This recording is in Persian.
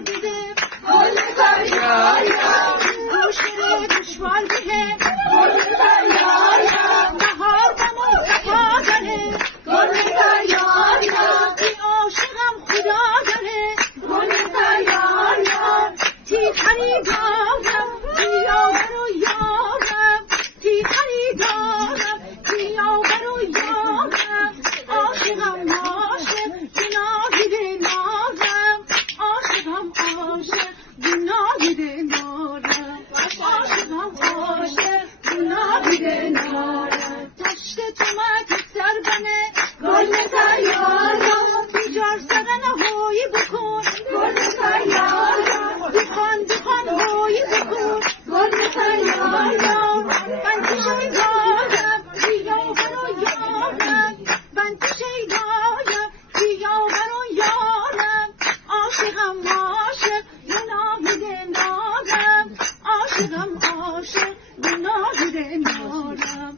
بده گل سیارم گوشه دشوار بده گل سیارم بهار بمون صفا داره گل سیارم بی عاشقم خدا داره گل سیارم تی خریدارم بیاور و یارم تی خریدارم بیاور و یارم عاشقم عاشق بناهیده نارم عاشقم عاشق بناهیده نارم عاشقم عاشق بناهیده نارم تشت تومت سر بنه گل سیارم بیجار سرن هوی بکن گل سیارم بخوان بخوان هوی بکن گل سیارم من تو شیدایم بیاور و یارم من تو شیدایم بیاور و یارم عاشقم عاشق بناهیده نارم عاشقم عاشق بناهیده نارم